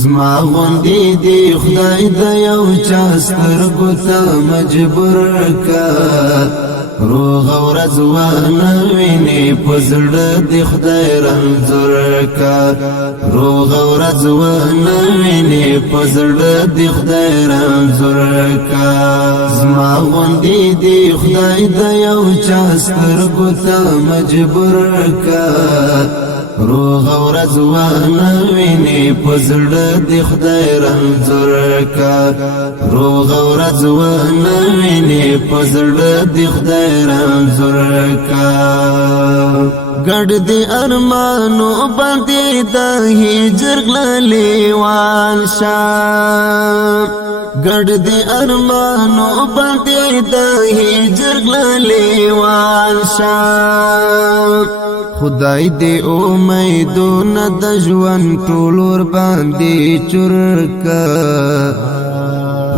زما غوندې دی خدای د یو چا سترګو ته مجبور کا روغ ورځ ونه وینې په زړه د خدای رنځور کا روغ ورځ ونه وینې په زړه د خدای رنځور کا زما غوندې دی خدای د یو چا سترګو ته مجبور کا روغ ورځ ونه وینې په زړه د خدای رنځور کا روغ ورځ ونه وینې په زړه د خدای رنځور کا ګډ دې ارمانو باندې د هجر لیوان شاه ګډ دې ارمانو باندې د هجر لیوان شاه خدای دې امیدونه د ژوند ټول ور باندې چورکا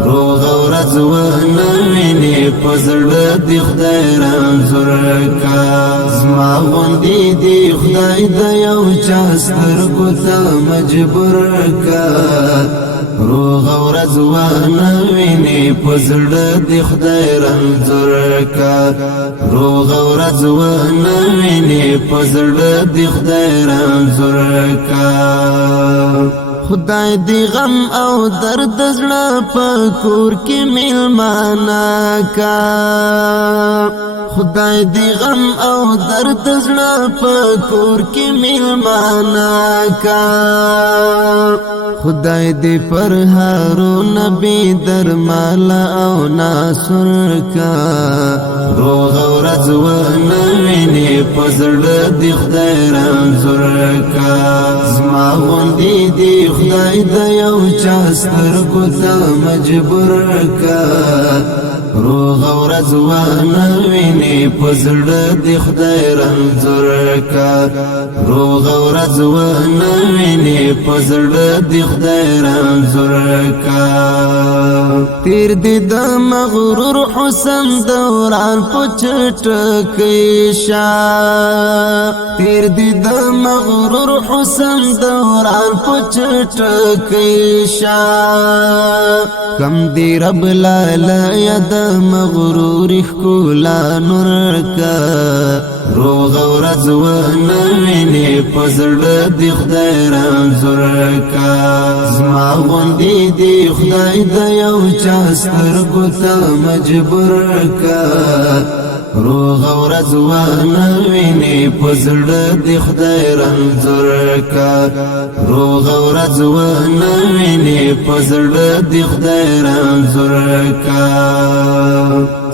روغ ورځ ونه وینې په زړه د خدای رنځور کا زما غوندې دی خدای د یو چا سترګو ته مجبور کا روغ ورځ ونه وینې په زړه د خدای رنځور کا روغ ورځ ونه وینې په زړه د خدای رنځور کا خدای دی غم او درد زړه په کور کې میلمانه کا خدای دی غم او درد زړه په کور کې میلمانه کا خدای دی پر هارو نبی درمال او ناصر کا روغ ورځ ونه وینې په زړه د خدای رنځور کا زما غوندې دی خدای د یو چا سترګو ته مجبور کا روغ ورځ ونه وینې په زړه د خدای رنځور کا روغ ورځ ونه وینې په زړه د خدای رنځور کا تیر دې د مغرور حسن دوران په چټکې شاه تیر دې د مغرور حسن دوران په چټکې شاه کم دې رب لاله ید مغرور ښکلا نور کا روغ ورځ ونه وینې په زړه د خدای رنځور کا زما غوندې دی خدای د یو چا سترګو ته مجبور کا روغ ورځ ونه وینې په زړه د خدای رنځور کا روغ ورځ ونه وینې په زړه د خدای رنځور کا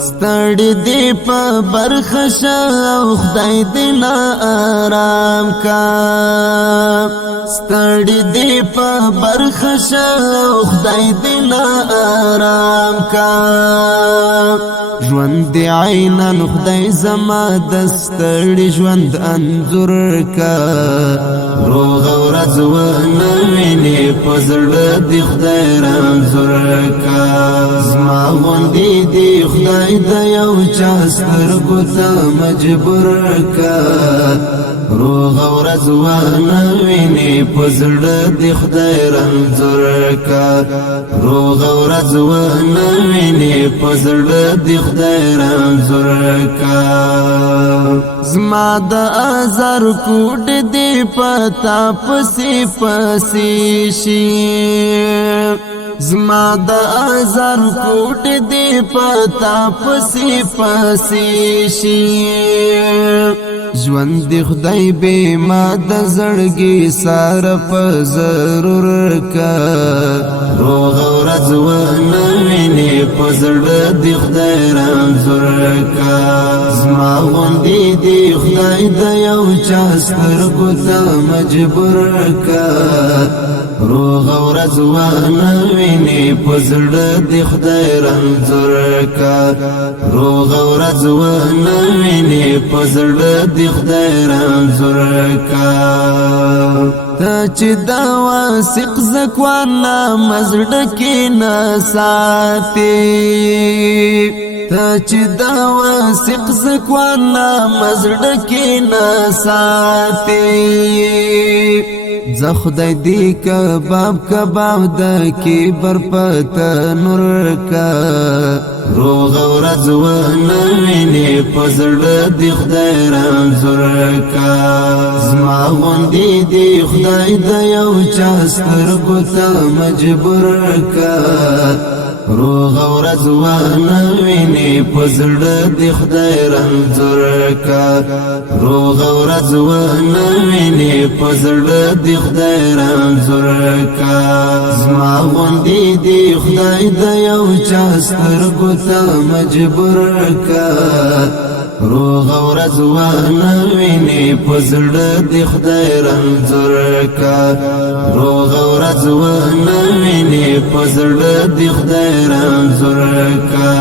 ستړي دې په برخه شه او خدای دې نا آرام کا ستړي دې په برخه شه او خدای دې نا آرام کا ژوند دې عینا خدای زما د ستړي ژوند انځور کا روغ ورځ ونه وینې په زړه د خدای رنځور کا زما غوندې دی خدای د یو چا سترګو ته مجبور کا روغ ورځ ونه وینې په زړه د خدای رنځور کا روغ ورځ ونه وینې په زړه د خدای رنځور کا زما د ازار کوټ دې پتا پسې پسې شي زما د ازار کوټ دې پتا پسې پسې شي ژوند د خدای به ما د زړګي سار په ضرور کا روغ ورځ ونه وینې په زړه د خدای رنځور کا زما غوندې دی خدای د یو چا سترګو ته مجبور کا روغ ورځ ونه وینې په زړه د خدای رنځور کا روغ ورځ ونه وینې په زړه د خدای رنځور کا ته چې دا واثق زکوانا مزړه کې نه ساتي ته چې دا واثق زکوانا مزړه کې نه ساتي ز خدای دی کباب کباب د کبر پته نور کا روغ ورځ ونوینې په زړه دی خدای رنځور کا زما غوندې دی خدای د یو چا سترګو ته مجبور کا روغ ورځ ونوینې په زړه دی خدای رنځور کا روغ ورځ ونوینې په زړه دی خدای رنځور کا زما غوندې دی خدای د یو چا سترګو ته مجبور کا روغ ورځ ونوینې په زړه دی خدای رنځور کا روغ ورځ ونوینې په زړه دی خدای رنځور کا